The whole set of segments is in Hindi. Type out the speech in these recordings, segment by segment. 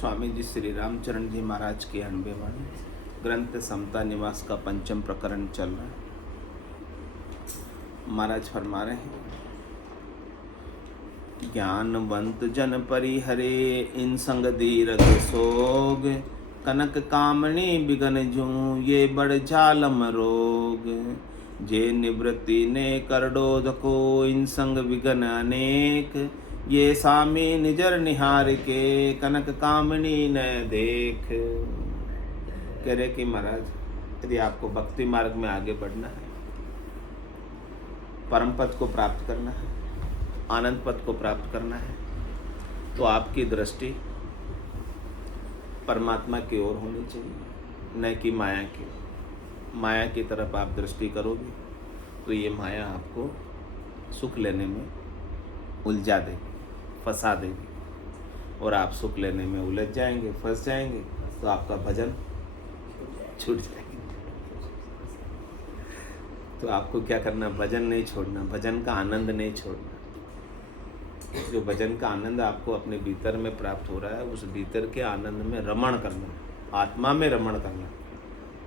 स्वामी जी श्री रामचरण जी महाराज की 98 वाणी ग्रंथ समता निवास का 5म प्रकरण चल रहा है। महाराज फरमा रहे हैं, ज्ञानवंत जन परिहरे इन संग दीर्घ सोग, कनक कामणी बिगन जूं ये बड़ झालम रोग। जे निवृत्ति ने करडोध को इन संग विघन अनेक, ये सामी निजर निहार के कनक कामनी न देख। कह रहे कि महाराज यदि आपको भक्ति मार्ग में आगे बढ़ना है, परम पद को प्राप्त करना है, आनंद पद को प्राप्त करना है, तो आपकी दृष्टि परमात्मा की ओर होनी चाहिए, न कि माया की। माया की तरफ आप दृष्टि करोगे तो ये माया आपको सुख लेने में उलझा देगी, फंसा देगी, और आप सुख लेने में उलझ जाएंगे, फंस जाएंगे, तो आपका भजन छूट जाएगा। तो आपको क्या करना, भजन नहीं छोड़ना, भजन का आनंद नहीं छोड़ना। जो भजन का आनंद आपको अपने भीतर में प्राप्त हो रहा है, उस भीतर के आनंद में रमण करना, आत्मा में रमण करना,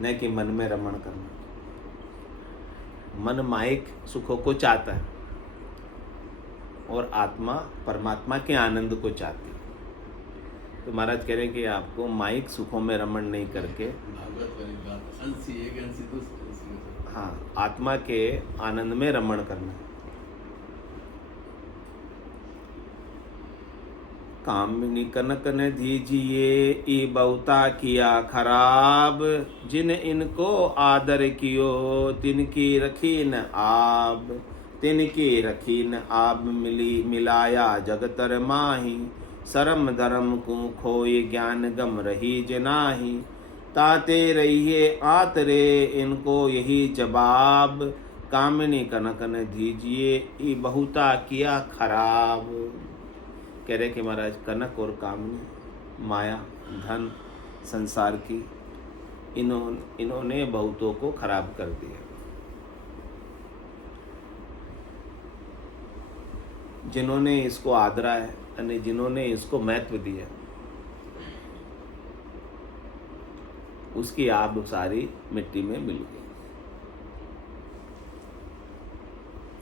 न कि मन में रमण करना। मन माइक सुखों को चाहता है और आत्मा परमात्मा के आनंद को चाहती है। तो महाराज कह रहे हैं कि आपको माइक सुखों में रमण नहीं करके, हाँ, आत्मा के आनंद में रमण करना है। कामिनी कनक न दीजिए ई बहुता किया खराब, जिन इनको आदर कियो तिनकी रखी न आब। तिनकी रखी न आब मिलाया जगतर माही, शरम धर्म को खोए ज्ञान गम रही जनाही। ताते रहिए आतरे इनको यही जवाब, कामिनी कनक न दीजिए ई बहुता किया खराब। कह रहे कि महाराज कनक और कामनी, माया, धन, संसार की, इन्होंने बहुतों को खराब कर दिया। जिन्होंने इसको आदरा है, यानी जिन्होंने इसको महत्व दिया, उसकी आब सारी मिट्टी में मिल गई,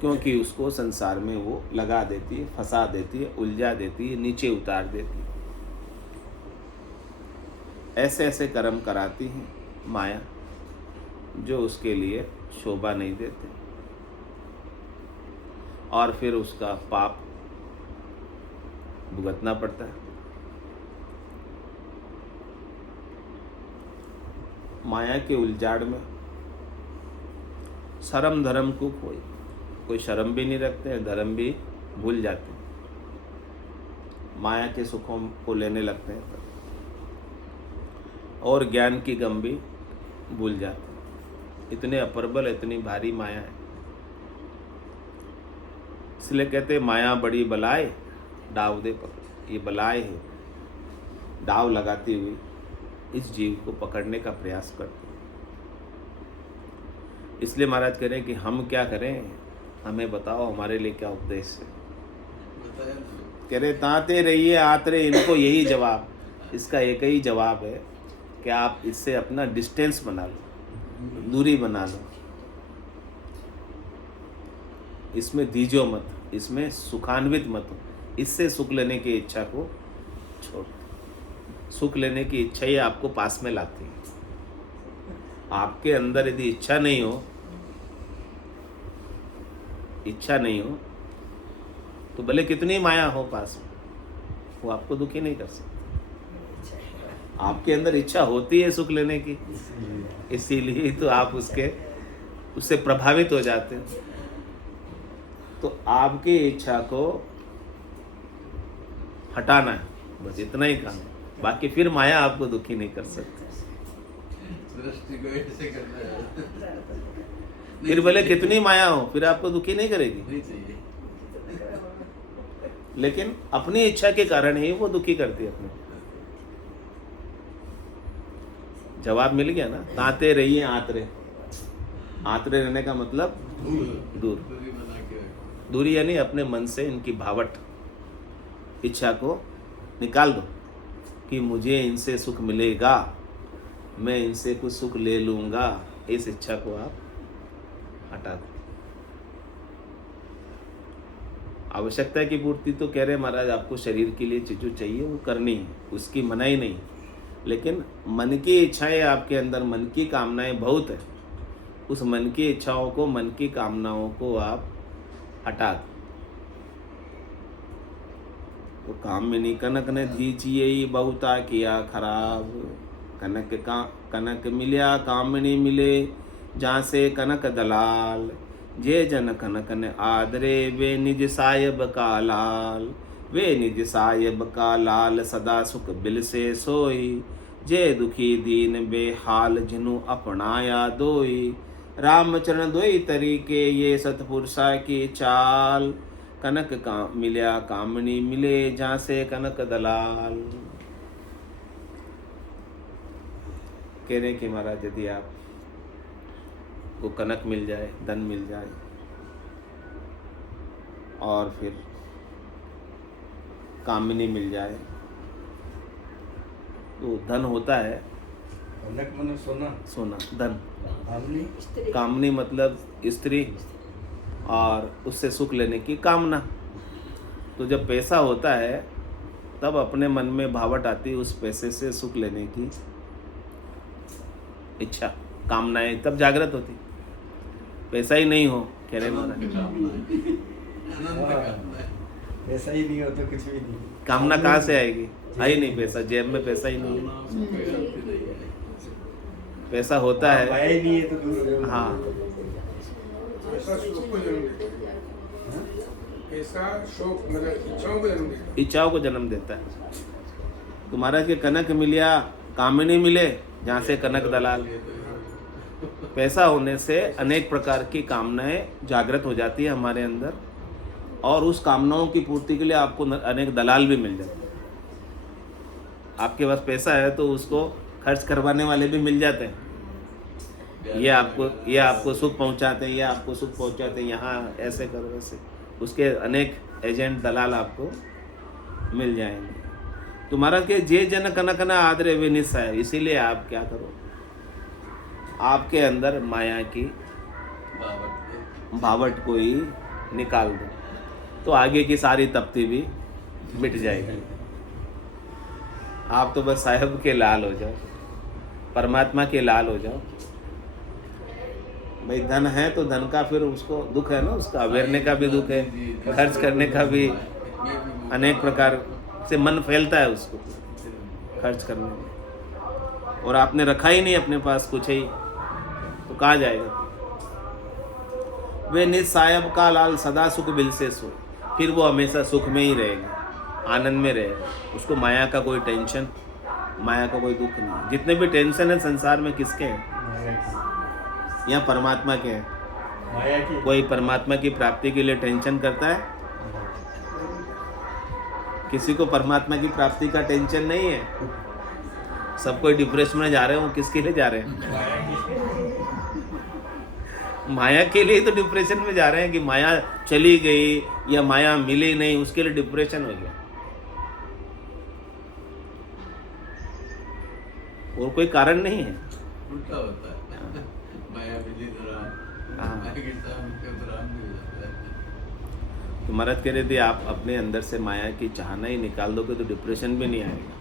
क्योंकि उसको संसार में वो लगा देती है, फंसा देती है, उलझा देती है, नीचे उतार देती है। ऐसे ऐसे कर्म कराती है माया, जो उसके लिए शोभा नहीं देते, और फिर उसका पाप भुगतना पड़ता है। माया के उलझाड़ में शर्म धर्म को कोई शर्म भी नहीं रखते हैं, धर्म भी भूल जाते हैं, माया के सुखों को लेने लगते हैं, और ज्ञान की गम भी भूल जाते हैं। इतने अप्रबल, इतनी भारी माया है। इसलिए कहते हैं माया बड़ी बलाए डाव दे पकड़। ये बलाए है, डाव लगाती हुई इस जीव को पकड़ने का प्रयास करते हैं। इसलिए महाराज कह रहे हैं कि हम क्या करें, हमें बताओ, हमारे लिए क्या उपदेश है। कह रहे ताते रहिए आतरे इनको यही जवाब। इसका एक ही जवाब है कि आप इससे अपना डिस्टेंस बना लो, दूरी बना लो, इसमें दीजो मत, इसमें सुखान्वित मत हो। इससे सुख लेने की इच्छा को छोड़। सुख लेने की इच्छा ही आपको पास में लाती है। आपके अंदर यदि इच्छा नहीं हो, तो भले कितनी माया हो पास में, वो आपको दुखी नहीं कर सकती। आपके अंदर इच्छा होती है सुख लेने की, इसीलिए तो आप उससे प्रभावित हो जाते हैं। तो आपकी इच्छा को हटाना है, बस इतना ही काम है। बाकी फिर माया आपको दुखी नहीं कर सकती। फिर भले कितनी माया हो, फिर आपको दुखी नहीं करेगी, लेकिन अपनी इच्छा के कारण ही वो दुखी करती है अपने। जवाब मिल गया ना। ताते रहिए आतरे। आतरे रहने का मतलब दूर। दूरी यानी अपने मन से इनकी भावट, इच्छा को निकाल दो कि मुझे इनसे सुख मिलेगा, मैं इनसे कुछ सुख ले लूँगा, इस इच्छा को आप हटा दो। आवश्यकता की पूर्ति तो कह रहे महाराज आपको शरीर के लिए चीज़ें चाहिए वो करनी है, उसकी मनाही नहीं, लेकिन मन की इच्छाएं आपके अंदर, मन की कामनाएं बहुत है, उस मन की इच्छाओं को, मन की कामनाओं को आप हटा दो। तो कामिनी कनक ने दीजिए बहुता किया खराब, कनक मिल्या कामिनी मिले जहाँ से कनक दलाल, जे जन कनक ने आदरे वे निज सायब का लाल, वे निज सायब का लाल सदा सुख बिल से सोई, जे दुखी दीन बेहाल जिनु अपनाया दोई, रामचरण दोई तरीके ये सतपुरुषा की चाल, कनक का मिल्या कामनी मिले जहाँ से कनक दलाल। कह रहे कि महाराज यदि आप को कनक मिल जाए, धन मिल जाए, और फिर कामिनी मिल जाए, तो धन होता है, कनक माने सोना, सोना, धन, कामनी, कामनी मतलब स्त्री, और उससे सुख लेने की कामना। तो जब पैसा होता है तब अपने मन में भावट आती है उस पैसे से सुख लेने की इच्छा, कामनाएं तब जागृत होती। पैसा ही नहीं हो, कह रहे महाराज, ऐसा ही नहीं हो तो कुछ भी नहीं। कामना कहाँ से आएगी? आई नहीं, पैसा जेब में पैसा ही नहीं है, पैसा होता है, आया ही नहीं है तो दूर। हाँ, पैसा शोक को जन्म देता है, पैसा शोक मतलब इच्छाओं को जन्म देता है, इच्छाओं को जन्म देता है। तो महाराज के कनक मिलिया कामिनी मिले जहाँ से कनक दलाल, पैसा होने से अनेक प्रकार की कामनाएं जागृत हो जाती है हमारे अंदर, और उस कामनाओं की पूर्ति के लिए आपको अनेक दलाल भी मिल जाते हैं। आपके पास पैसा है तो उसको खर्च करवाने वाले भी मिल जाते हैं, ये आपको सुख पहुंचाते हैं, ये आपको सुख पहुंचाते हैं, यहाँ ऐसे करो ऐसे, उसके अनेक एजेंट दलाल आपको मिल जाएंगे। तो महाराज के जे जन कनक न आदरे वे निस्साय, इसीलिए आप क्या करो, आपके अंदर माया की भावट को ही निकाल दो, तो आगे की सारी तपती भी मिट जाएगी। आप तो बस साहब के लाल हो जाओ, परमात्मा के लाल हो जाओ। भाई धन है तो धन का फिर उसको दुख है ना, उसका अवेरने का भी दुख है, खर्च करने का भी अनेक प्रकार से मन फैलता है उसको खर्च करने में, और आपने रखा ही नहीं अपने पास कुछ ही, तो कहाँ जाएगा? वे निज सायब का लाल सदा सुख बिल से सोए, फिर वो हमेशा सुख में ही रहेगा, आनंद में रहेगा, उसको माया का कोई टेंशन, माया का कोई दुख नहीं। जितने भी टेंशन है संसार में किसके हैं? या परमात्मा के हैं? माया की। कोई परमात्मा की प्राप्ति के लिए टेंशन करता है? किसी को परमात्मा की प्राप्ति का टेंशन नहीं है। सब कोई डिप्रेशन में जा रहे हो, किसके लिए जा रहे हैं? माया के लिए तो डिप्रेशन में जा रहे हैं कि माया चली गई या माया मिली नहीं, उसके लिए डिप्रेशन हो गया, और कोई कारण नहीं है। उल्टा होता है, माया मिली तो राम, हाँ। माया गिरता है तो राम मिल जाता है। तो महाराज कह रहे थे आप अपने अंदर से माया की चाहना ही निकाल दोगे तो डिप्रेशन भी नहीं आएगा।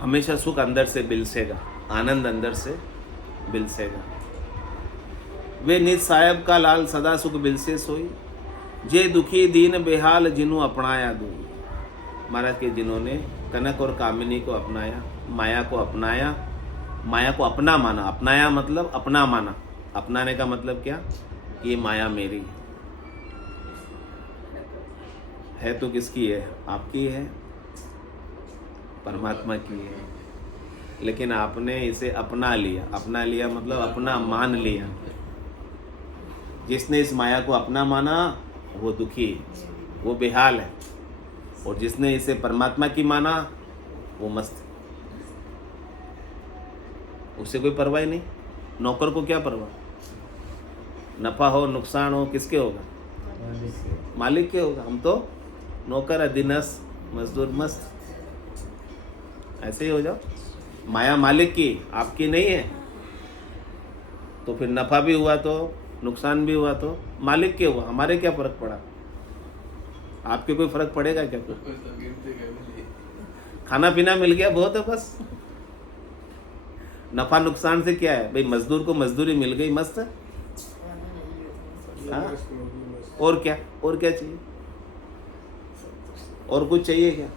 हमेशा सुख अंदर से बिलसेगा, आनंद अंदर से बिलसेगा। वे निज सायब का लाल सदा सुख बिलसे सोई, जे दुखी दीन बेहाल जिन्हों अपनाया दूई। महाराज के जिन्होंने कनक और कामिनी को अपनाया, माया को अपनाया, माया को अपना माना, अपनाया मतलब अपना माना, अपनाने का मतलब क्या? ये माया मेरी है तो किसकी है? आपकी है, परमात्मा की है, लेकिन आपने इसे अपना लिया। अपना लिया मतलब अपना मान लिया। जिसने इस माया को अपना माना वो दुखी है, वो बेहाल है, और जिसने इसे परमात्मा की माना वो मस्त है, उसे कोई परवाह ही नहीं। नौकर को क्या परवाह? नफा हो नुकसान हो किसके होगा? मालिक के होगा। हम तो नौकर अधीनस्थ, मजदूर मस्त, ऐसे ही हो जाओ। माया मालिक की, आपकी नहीं है, तो फिर नफा भी हुआ तो नुकसान भी हुआ तो मालिक के हुआ, हमारे क्या फर्क पड़ा? आपके कोई फर्क पड़ेगा क्या? खाना पीना मिल गया बहुत है बस। नफा नुकसान से क्या है भाई? मजदूर को मजदूरी मिल गई, मस्त है। हाँ? और क्या चाहिए? और कुछ चाहिए क्या?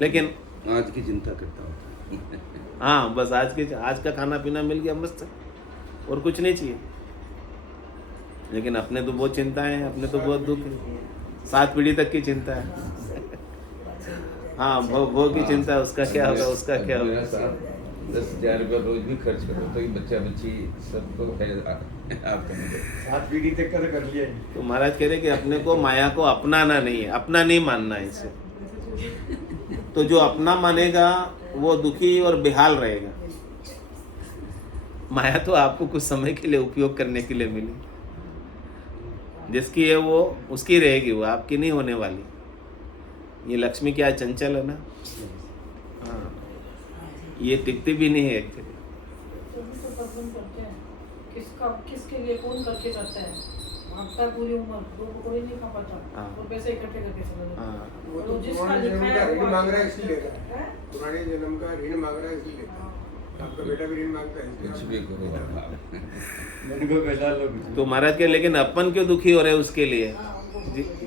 लेकिन आज की चिंता करता हूँ। हाँ, बस आज का खाना पीना मिल गया, मस्त है, और कुछ नहीं चाहिए। लेकिन अपने तो बहुत चिंताएं हैं, अपने तो बहुत दुख है, 7 पीढ़ी तक की चिंता है। हाँ, भो की चिंता है, उसका क्या होगा, उसका क्या होगा। 10,000 रुपया रोज भी खर्च करो तो ही बच्चा बच्ची सबको है आपका मदद। 7 पीढ़ी तक का तो कर लिया ही। तो महाराज कह रहे कि अपने को माया को अपनाना नहीं है, अपना नहीं मानना है इसे। तो जो अपना मानेगा वो दुखी और बेहाल रहेगा। माया तो आपको कुछ समय के लिए उपयोग करने के लिए मिली, जिसकी है वो उसकी रहेगी, वो आपकी नहीं होने वाली। ये लक्ष्मी क्या चंचल है ना। हाँ, ये टिकती भी नहीं है एक्चुअली। किसके लिए कौन करके करता है? भागता पूरी उम्र, कोई नहीं खा पाता, और पैसे इकट्ठे करके चला जाता है। वो तो पुराने जन्म का ऋण मांग रहा है इसलिए ले रहा है। पुराने जन्म का ऋण मांग रहा है इसलिए ले रहा है। आपका बेटा भी ऋण मांगता है कुछ इसलिए। भी करो मन को बहला लो कुछ। तो महाराज के लेकिन अपन क्यों दुखी हो रहे उसके लिए?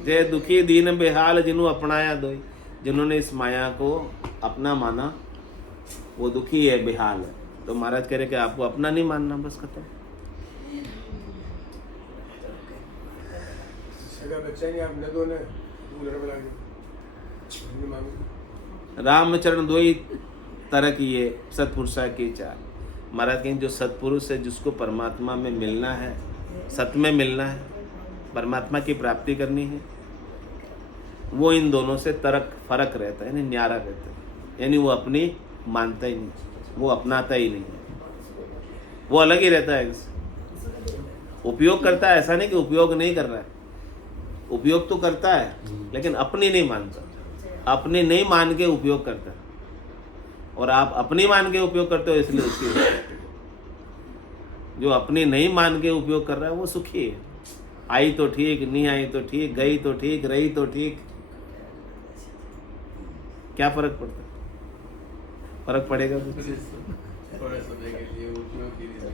जय दुखी दीन बेहाल जिन्हों अपनाया दोई, जिन्होंने इस माया को अपना माना वो दुखी है, बेहाल है। तो महाराज कह रहे कि आपको अपना नहीं मानना, बस खत्म। सगा बच्चा ही आपने दो ने दूल्हा बना के ऋण मांगे। रामचरण दो ही तरह की ये सत्पुरुषा की चार। महाराज कहें जो सत्पुरुष है, जिसको परमात्मा में मिलना है, सत्य में मिलना है, परमात्मा की प्राप्ति करनी है, वो इन दोनों से फर्क रहता है, यानी न्यारा रहता है। यानी वो अपनी मानता ही नहीं, वो अपनाता ही नहीं है, वो अलग ही रहता है इससे। उपयोग करता है, ऐसा नहीं कि उपयोग नहीं कर रहा है, उपयोग तो करता है, लेकिन अपनी नहीं मानता, अपनी नहीं मान के उपयोग करता है। और आप अपनी मान के उपयोग करते हो, इसलिए उसकी जो अपनी नहीं मान के उपयोग कर रहा है वो सुखी है। आई तो ठीक, नहीं आई तो ठीक, गई तो ठीक, रही तो ठीक, क्या फर्क पड़ता है? फर्क पड़ेगा कुछ? थोड़े समय के लिए उपयोग की रीति।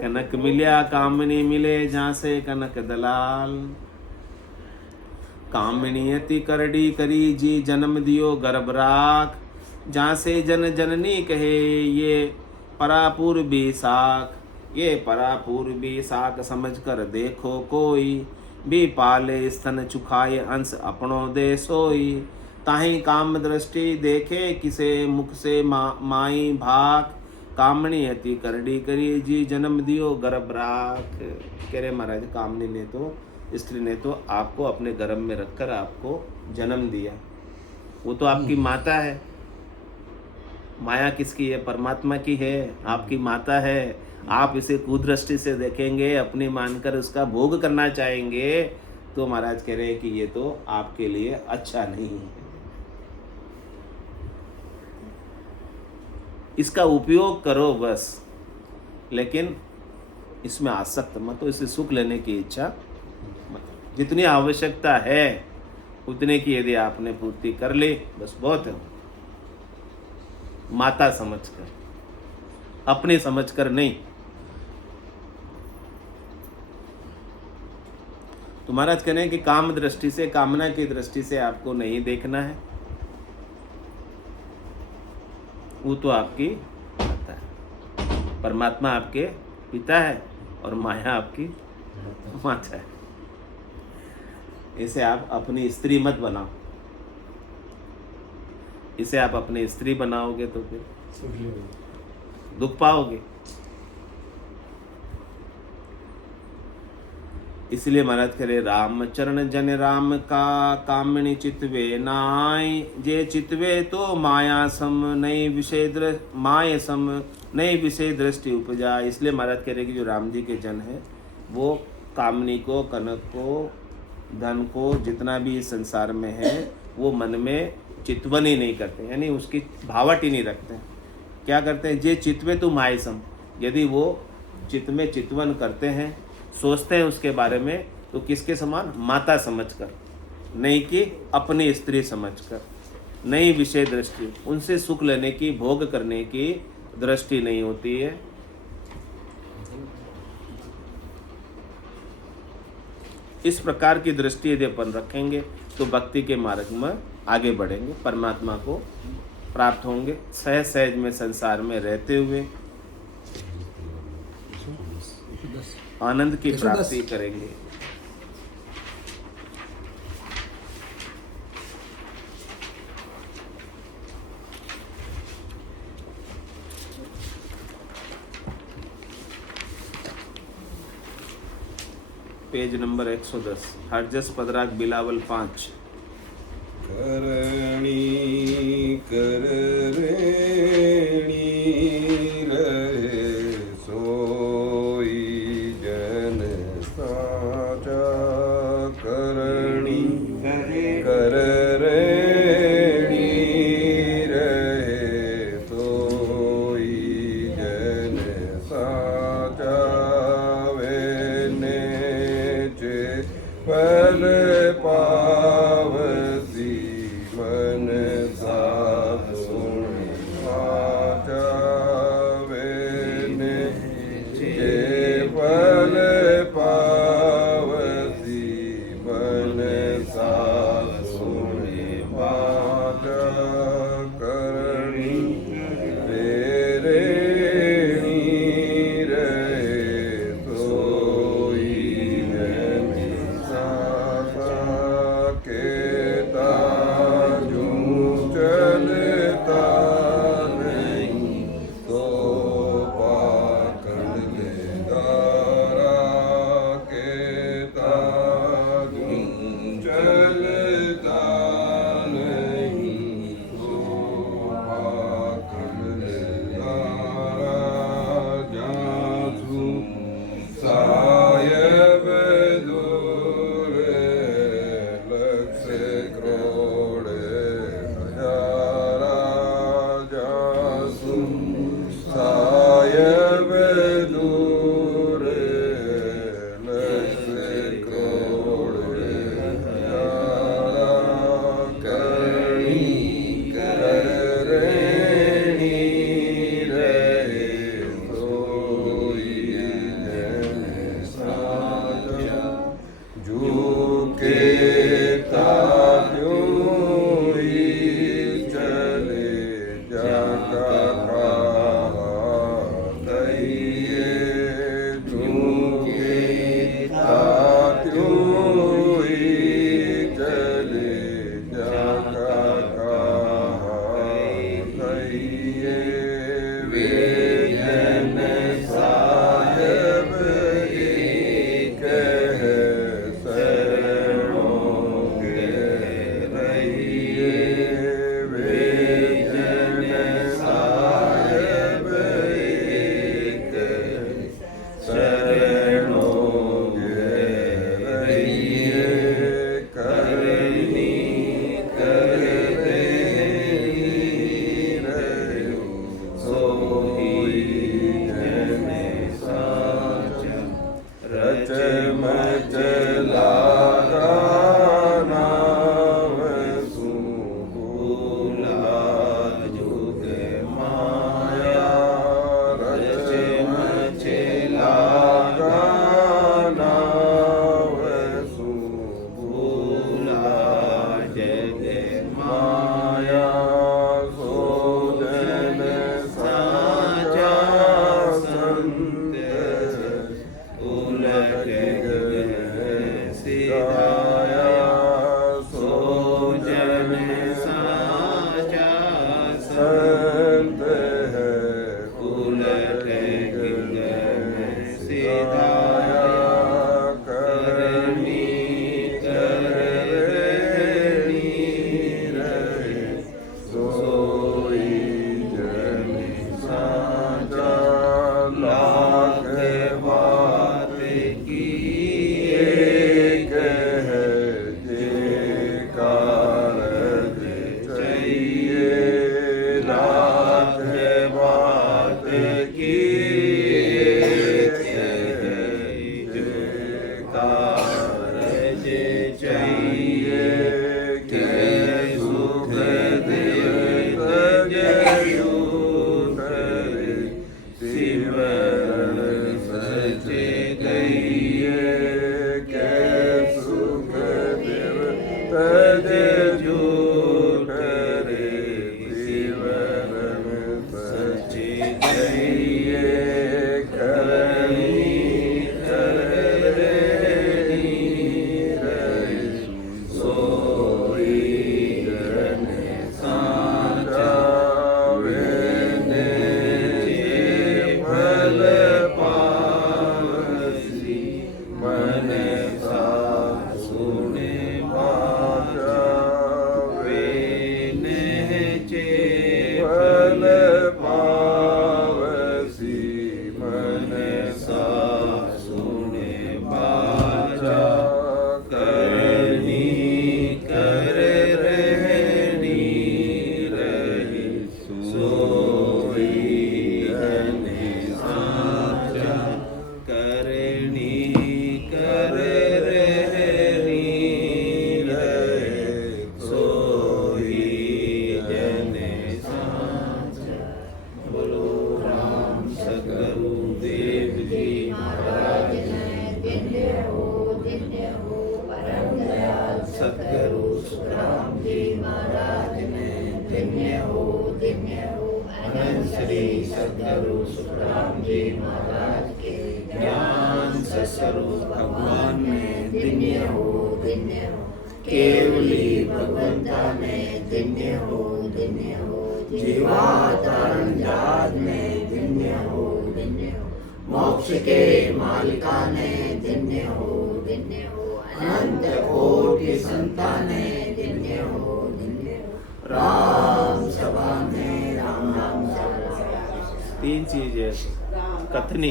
कनक मिलिया कामनी मिले, जहाँ से कनक दलाल। कामनी अति करड़ी करी, जी जन्म दियो गर्भ राख। जहाँ से जन जननी कहे, ये परापूर्वी साख। ये परापूर्वी साख समझ कर देखो कोई, भी पाले स्तन चुखाए अंश अपनों दे सोई। ताही काम दृष्टि देखे, किसे मुख से माई भाक। कामनी अति करड़ी करी, जी जन्म दियो गर्भ राख। कह रहे महाराज कामनी ने तो, स्त्री ने तो आपको अपने गर्भ में रखकर आपको जन्म दिया, वो तो आपकी माता है। माया किसकी है? परमात्मा की है, आपकी माता है। आप इसे कुदृष्टि से देखेंगे, अपनी मानकर उसका भोग करना चाहेंगे, तो महाराज कह रहे हैं कि ये तो आपके लिए अच्छा नहीं है। इसका उपयोग करो बस, लेकिन इसमें आसक्त मत हो, इससे सुख लेने की इच्छा मत। जितनी आवश्यकता है उतने की यदि आपने पूर्ति कर ली, बस बहुत है। माता समझकर, अपनी समझकर नहीं। तो महाराज कह रहे हैं कि काम दृष्टि से, कामना की दृष्टि से आपको नहीं देखना है, वो तो आपकी माता है। परमात्मा आपके पिता है और माया आपकी माता है। इसे आप अपनी स्त्री मत बनाओ। इसे आप अपनी स्त्री बनाओगे तो फिर दुख पाओगे। इसलिए महाराज करे राम चरण जन राम का, कामिनी चितवे नाय। जे चितवे तो माया सम, नई विषय माय सम, नई विषय दृष्टि उपजा। इसलिए महाराज कह रहे कि जो राम जी के जन है वो कामनी को, कनक को, धन को, जितना भी इस संसार में है वो मन में चितवन ही नहीं करते, यानी उसकी भावट ही नहीं रखते। क्या करते हैं? जे चित्वे तुम आय सम, यदि वो चित्त में चितवन करते हैं, सोचते हैं उसके बारे में, तो किसके समान? माता समझकर, नहीं कि अपनी स्त्री समझकर, नहीं विषय दृष्टि, उनसे सुख लेने की, भोग करने की दृष्टि नहीं होती है। इस प्रकार की दृष्टि यदि अपन रखेंगे तो भक्ति के मार्ग में आगे बढ़ेंगे, परमात्मा को प्राप्त होंगे, सहज सहज में संसार में रहते हुए आनंद की प्राप्ति करेंगे। पेज नंबर 110, हरजस पदराग बिलावल 5। करणी कर रेणी रहे सोई जन साचा, करणी कर रेणी रहे सोई जन साचा, वेने चे पल पावसी मन साधुनि वाचा, वेने चे पल पावसी मन साधुनि वाचा, करणी रेणी रहे सोई जन साचा, केता जूं चलता नहीं तो पाखंड लेदारा, केता जूं चलता नहीं तो पाखंड लेदारा, जासू सायब दूर लक्ष करोड़ हजारा, जासू सायब दूर लक्ष करोड़ हजारा, करणी कर रेणी रहे सोई जन साचा, जो केता त्यों ही चले जाका कहा तइये, जो केता त्यों ही चले जाका कहा तइये, वे जन सायब एक है शरणों के रहिए, वे जन सायब एक है शरणों के रहिए, करणी कर रेणी रहे सोई जन साचा, रच मच लागा नाम सुभूला जुग माया, रच मच लागा नाम सुभूला जग माया, सो जन साचा संत उलट गए श्री सद्गुरु सुखराम जी महाराज के ज्ञान सस्वरूप भगवान में धन्य हो केवली भगवंता में धन्य हो जीवावतारण जात में धन्य हो मोक्ष के मालिका ने धन्य हो अनंत कोटि संताने धन्य हो राम सभा में राम राम तीन चीज है कथनी,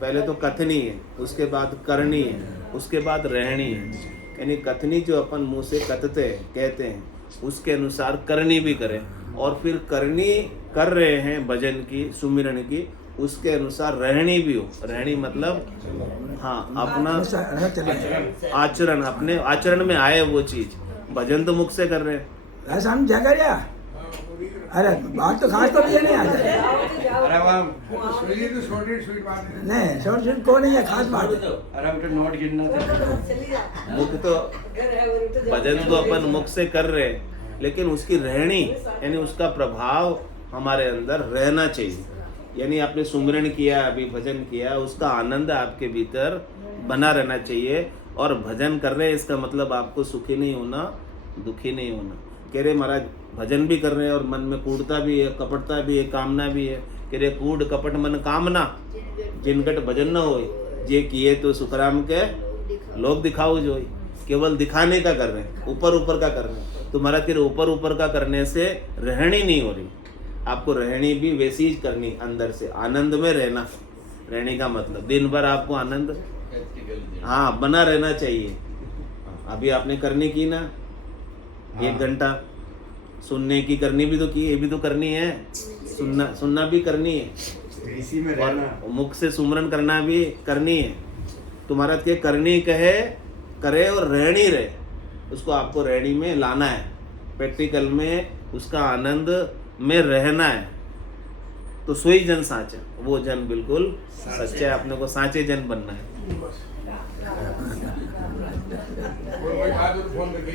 पहले तो कथनी है, उसके बाद करनी है, उसके बाद रहनी है। यानी कथनी जो अपन मुंह से कथते हैं कहते हैं उसके अनुसार करनी भी करें, और फिर करनी कर रहे हैं भजन की सुमिरन की उसके अनुसार रहनी भी हो। रहनी मतलब हाँ अपना आचरण, अपने आचरण में आए वो चीज। भजन तो मुख से कर रहे हैं, समझा क्या? अरे बात तो खास तो ये नहीं आ जाए। अरे वाह सुनिए तो स्वीट बात है। नहीं शॉर्ट को नहीं है, खास बात है। अरे हम तो नोट गिनना था। मुख तो भजन तो अपन मुख से कर रहे हैं, लेकिन उसकी रहनी यानी उसका प्रभाव हमारे अंदर रहना चाहिए। यानी आपने सुमिरन किया, अभी भजन किया, उसका आनंद आपके भीतर बना रहना चाहिए। और भजन कर रहे हैं इसका मतलब आपको सुखी नहीं होना, दुखी नहीं होना। कह रहे महाराज भजन भी कर रहे हैं और मन में कूड़ता भी है, कपटता भी है, कामना भी है। कह रहे कूड़ कपट मन कामना जिनकट भजन न होए, जे किए तो सुखराम के लोग दिखाओ जो। केवल दिखाने का कर रहे हैं, ऊपर ऊपर का कर रहे हैं। तो महाराज कह रहे ऊपर ऊपर का करने से रहनी नहीं हो रही। आपको रहनी भी वैसी ही करनी, अंदर से आनंद में रहना। रहने का मतलब दिन भर आपको आनंद हाँ बना रहना चाहिए। अभी आपने करनी की ना, 1 घंटा सुनने की करनी भी तो की, ये भी तो करनी है। सुनना भी करनी है, इसी में और रहना। मुख से सुमरन करना भी करनी है। तुम्हारा के करनी कहे करे और रहनी रहे, उसको आपको रहनी में लाना है। प्रैक्टिकल में उसका आनंद में रहना है। तो सोई जन साचा, वो जन बिल्कुल सच्चे। अपने को साचे जन बनना है। और मैं हाथ फोन करके